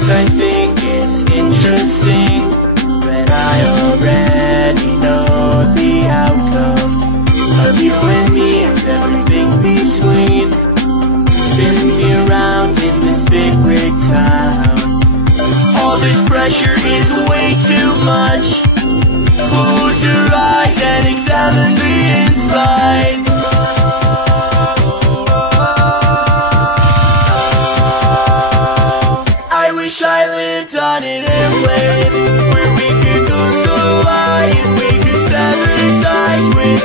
Sometimes I think it's interesting, but I already know the outcome of you and me and everything between. Spinning me around in this big rig town. All this pressure is way too much. Close your eyes and examine the insides. I wish I lived on an airplane where we could go so high and we could sever ties with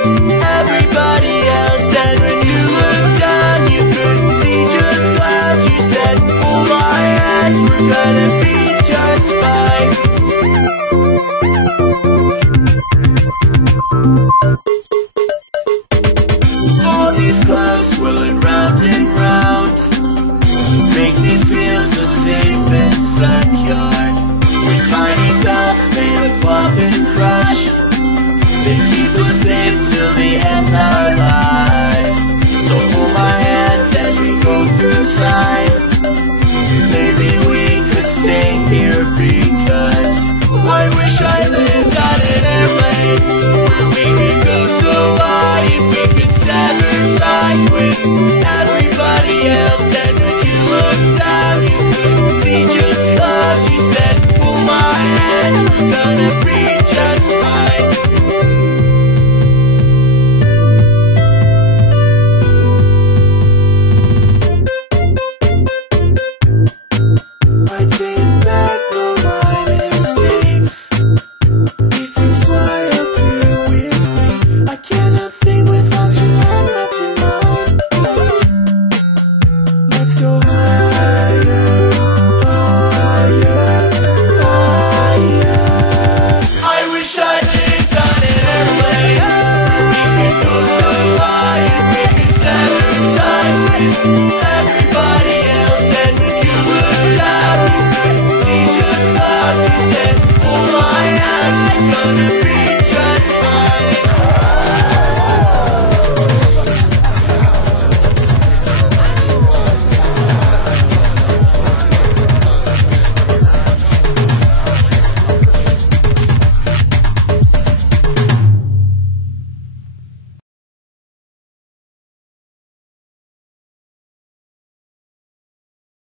everybody else. And when you looked down, you couldn't see just clouds. You said, hold my hands, we're gonna be just fine. All these clouds swirling round and round make me feel so safe and secure. With tiny belts made of pop and crush, they keep us safe till the end of our lives. So hold my hand as we go through time. Maybe we could stay here because I wish I lived on an airplane where we could go so high and we could sever ties with everybody else. And when you looked down, you couldn't see just clouds. You said, hold my hands, we're gonna be just fine. I take back all my mistakes. If you fly up here with me, I cannot think without your hand wrapped in mine. Let's go higher, higher, higher. I wish I lived on an airplane where we could go so high and we could sever ties with